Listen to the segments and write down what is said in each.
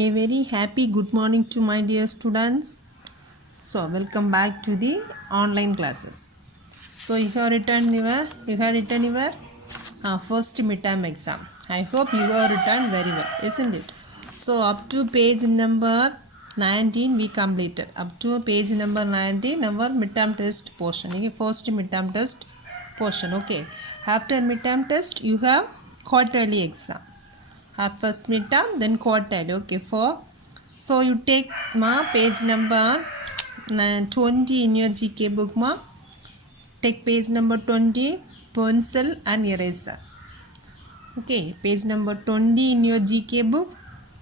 A very happy good morning to my dear students. So welcome back to the online classes. So you have written your first midterm exam. I hope you have written very well, isn't it? So up to page number 19 we completed. Up to page number 19 our midterm test portion. First midterm test portion. Okay. After midterm test you have quarterly exam. First midterm, then quarterly. Okay, so you take page number 20 in your GK book take page number 20, pencil and eraser. Okay, page number 20 in your GK book,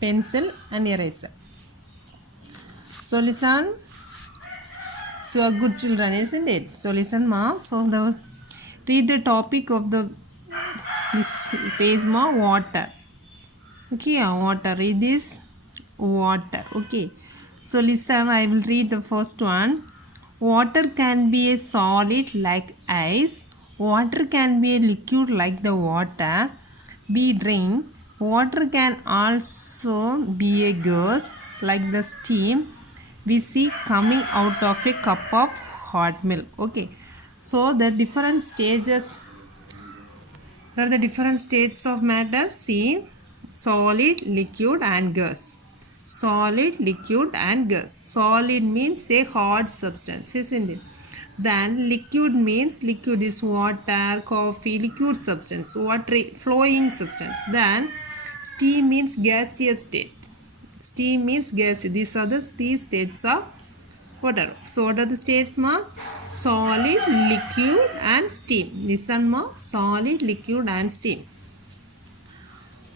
pencil and eraser. So listen. So you are good children, isn't it? So listen so read the topic of this page water. Okay, water. Read this water. Okay, so listen, I will read the first one. Water can be a solid like ice. Water can be a liquid like the water we drink. Water can also be a gas like the steam we see coming out of a cup of hot milk. Okay, so the different stages are the different states of matter. See, solid, liquid and gas. Solid, liquid and gas. Solid means a hard substance, isn't it? Then liquid means liquid is water, coffee, liquid substance, water, flowing substance. Then steam means gaseous state. Steam means gas. These are the three states of water. So what are the states solid, liquid and steam. Listen solid, liquid and steam.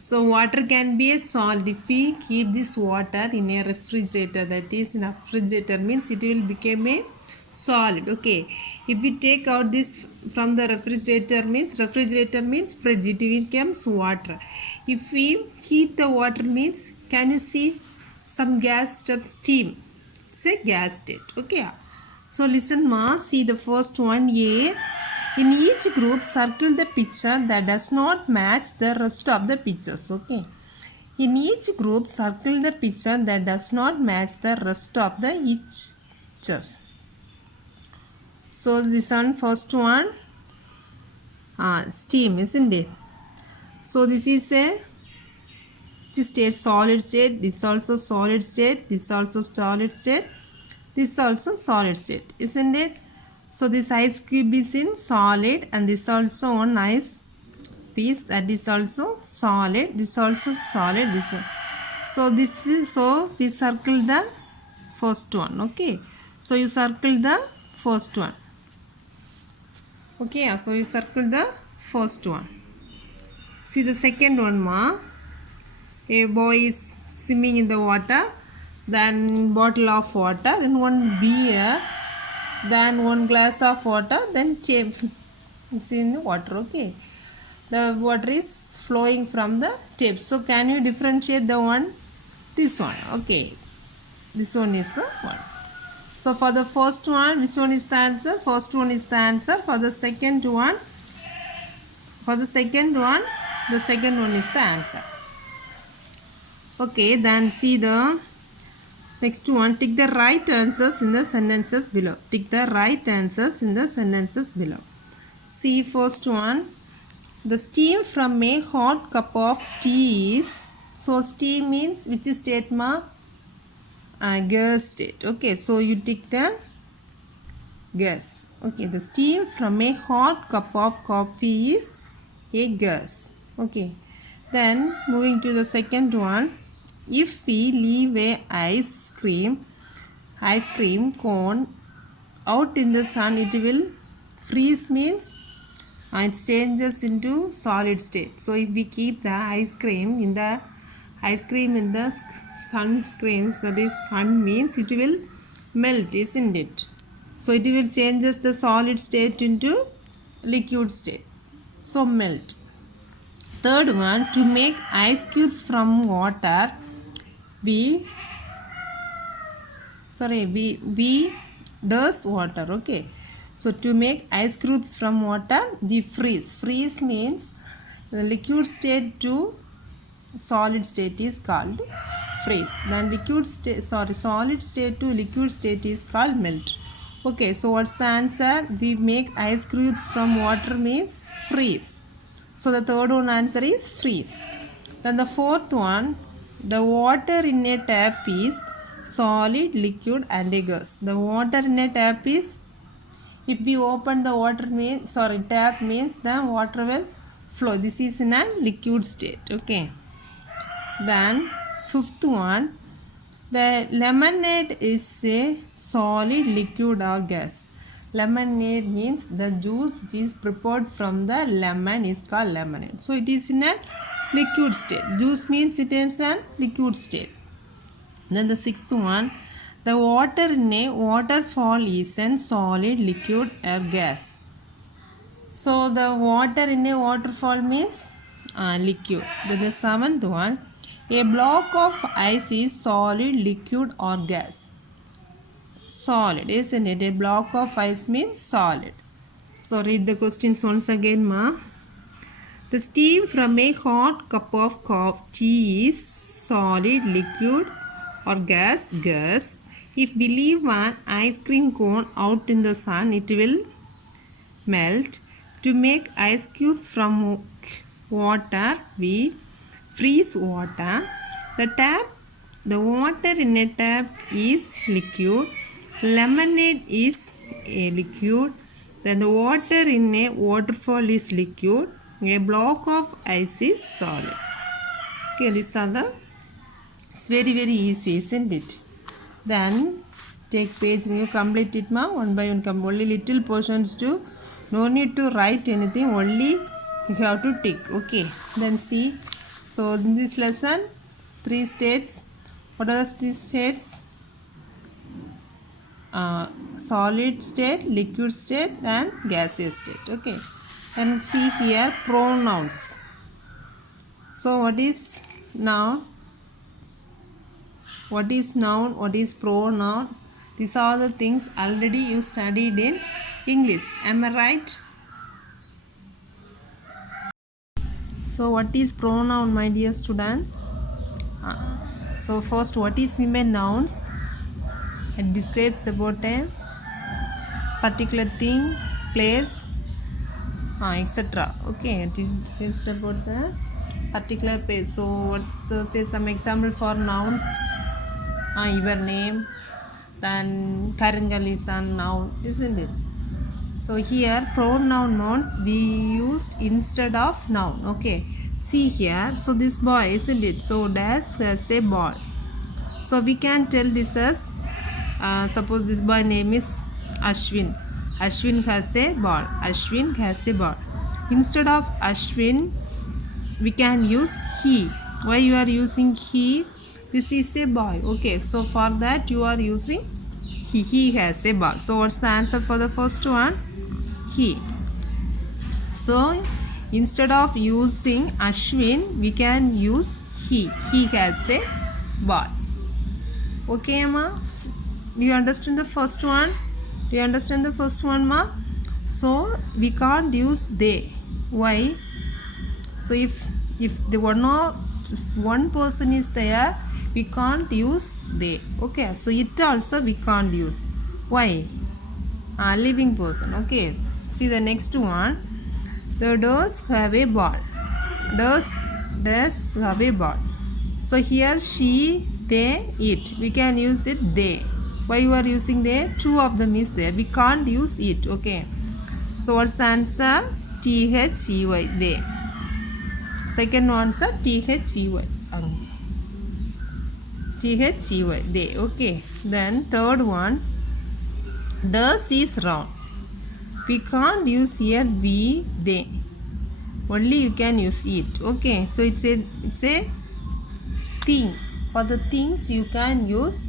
So water can be a solid. If we keep this water in a refrigerator, that is in a refrigerator means it will become a solid. Okay, if we take out this from the refrigerator means fridge, it becomes water. If we heat the water means, can you see some gas stuff, steam? It's a gas state. Okay, so listen see the first one. A, in each group circle the picture that does not match the rest of the pictures. Okay, in each group circle the picture that does not match the rest of the each pictures. So this one, first one, steam, isn't it? So this is a state, solid state. This also solid state. This also solid state. This also solid state, isn't it? So this ice cube is in solid, and this also one ice piece, that is also solid. This also solid. This one. So this is, so we circle the first one. Okay, so you circle the first one. Okay, so you circle the first one. See the second one a boy is swimming in the water, then bottle of water, and one beer, then one glass of water, then tape is in the water. Okay, the water is flowing from the tape. So can you differentiate the one? This one. Okay, this one is the one. So for the first one, which one is the answer? First one is the answer. For the second one, the second one is the answer. Okay, then see the next one. Tick the right answers in the sentences below. Tick the right answers in the sentences below. See first one. The steam from a hot cup of tea is, so steam means which state gas state. Okay, so you tick the gas. Okay, the steam from a hot cup of coffee is a gas. Okay, then moving to the second one. If we leave a ice cream cone out in the sun, it will freeze means it changes into solid state. So if we keep the ice cream in the sun screen, so this sun means it will melt, isn't it? So it will changes the solid state into liquid state. So melt. Third one, to make ice cubes from water, we does water. Okay, so to make ice cubes from water, we freeze. Freeze means the liquid state to solid state is called freeze. Then solid state to liquid state is called melt. Okay, so what's the answer? We make ice cubes from water means freeze. So the third one answer is freeze. Then the fourth one, the water in a tap is solid, liquid and a gas. The water in a tap is, if we open the tap means the water will flow. This is in a liquid state. Okay. Then fifth one, the lemonade is a solid, liquid or gas. Lemonade means the juice which is prepared from the lemon is called lemonade. So it is in a liquid state. Juice means it is a liquid state. Then the sixth one, the water in a waterfall is a solid, liquid or gas. So the water in a waterfall means liquid. Then the seventh one, a block of ice is solid, liquid or gas. Solid, isn't it? A block of ice means solid. So read the questions once again, ma. The steam from a hot cup of tea is solid, liquid or gas? Gas. If we leave an ice cream cone out in the sun, it will melt. To make ice cubes from water, we freeze water. The water in a tap is liquid. Lemonade is a liquid. Then the water in a waterfall is liquid. A block of ice is solid. Okay, these are the, it's very easy, isn't it? Then take page and you complete it, ma. One by one, only little portions too. No need to write anything, only you have to tick. Okay, then see. So in this lesson, 3 states. What are the states? Solid state, liquid state and gaseous state. Okay, and see here pronouns. So what is noun? What is noun? What is pronoun? These are the things already you studied in English. Am I right? So what is pronoun, my dear students? So first, what is meant by nouns? It describes about a particular thing, place, etc. Okay, it describes about the particular place. So say some example for nouns. Your name, then Karangal is a noun, isn't it? So here pronoun nouns we used instead of noun. Okay, see here. So this boy, isn't it? So Dash has a ball. So we can tell this as suppose this boy name is Ashwin. Ashwin has a ball. Ashwin has a ball. Instead of Ashwin, we can use he. Why you are using he? This is a boy. Okay, so for that you are using he. He has a ball. So what's the answer for the first one? He. So instead of using Ashwin, we can use he. He has a ball. Okay, ma? Do you understand the first one? Do you understand the first one, ma? So we can't use they. Why? So if the one person is there, we can't use they. Okay, so it also we can't use. Why? Living person. Okay, see the next one. The does have a ball. Does have a ball. So here she, they, it. We can use it they. Why you are using they? Two of them is there. We can't use it. Okay. So what's the answer? T-H-E-Y. They. Second answer T-H-E-Y. T-H-E-Y. They. Okay. Then third one. Does is round. We can't use here we, they. Only you can use it. Okay. So it's a thing. For the things you can use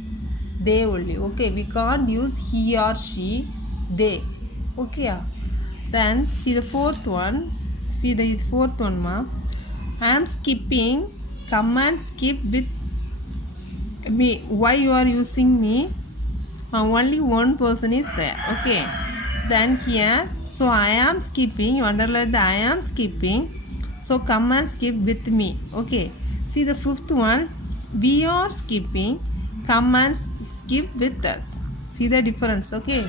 they only. Okay. We can't use he or she, they. Okay. Then see the fourth one. See the fourth one, ma. I am skipping. Come and skip with me. Why you are using me? Only one person is there. Okay. Then here, so I am skipping. You underline the I am skipping. So come and skip with me. Okay. See the fifth one. We are skipping. Come and skip with us. See the difference. Okay.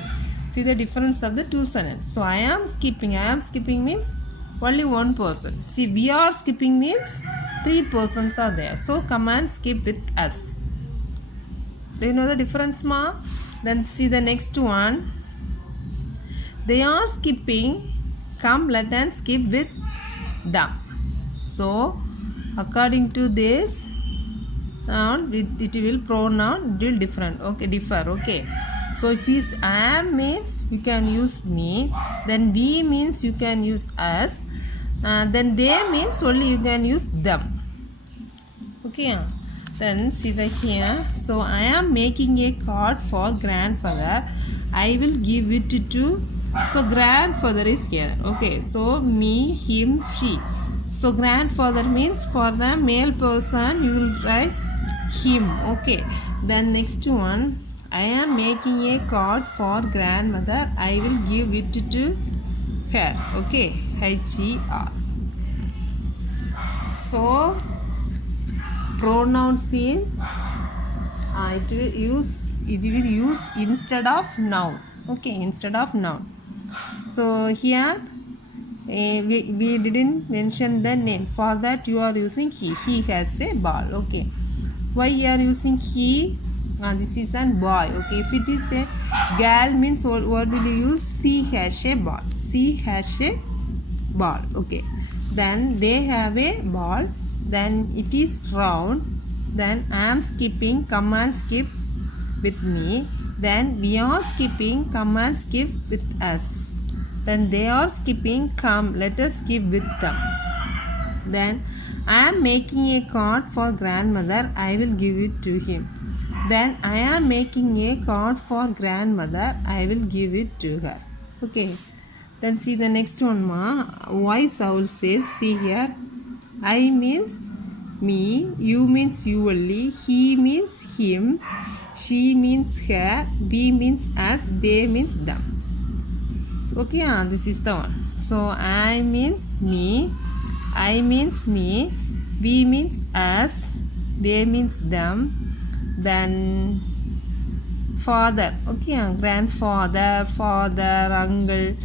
See the difference of the two sentences. So I am skipping. I am skipping means only one person. See, we are skipping means three persons are there. So come and skip with us. Do you know the difference, ma? Then see the next one. They are skipping. Come, let us skip with them. So according to this noun, it will pronoun will different. Okay, differ. Okay. So if is I am means you can use me. Then we means you can use us. Then they means only you can use them. Okay. Then see the here. So I am making a card for grandfather. I will give it to. So grandfather is here. Okay. So me, him, she. So grandfather means for the male person you will write him. Okay. Then next one. I am making a card for grandmother. I will give it to her. Okay. H-E-R. So pronouns means it will use instead of noun. Okay. Instead of noun. So here we didn't mention the name. For that you are using he. He has a ball. Okay. Why you are using he? This is a boy. Okay. If it is a girl means what will you use? She has a ball. She has a ball. Okay. Then they have a ball. Then it is round. Then I am skipping. Come and skip with me. Then we are skipping. Come and skip with us. Then they are skipping. Come, let us skip with them. Then I am making a card for grandmother. I will give it to him. Then I am making a card for grandmother. I will give it to her. Okay. Then see the next one, ma. Voice owl says, see here. I means me. You means you only. He means him. She means her. We means us. They means them. So, okay, this is the one. So I means me. I means me. We means us. They means them. Then father. Okay, grandfather, father, uncle.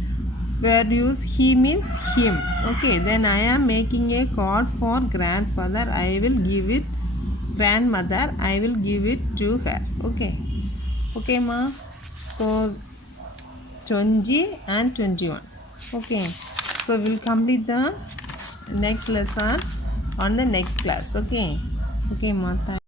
Where use he means him. Okay. Then I am making a card for grandfather. I will give it grandmother. I will give it to her. Okay. Okay, ma. So 20 and 21. Okay. So we'll complete the next lesson on the next class. Okay. Okay, ma.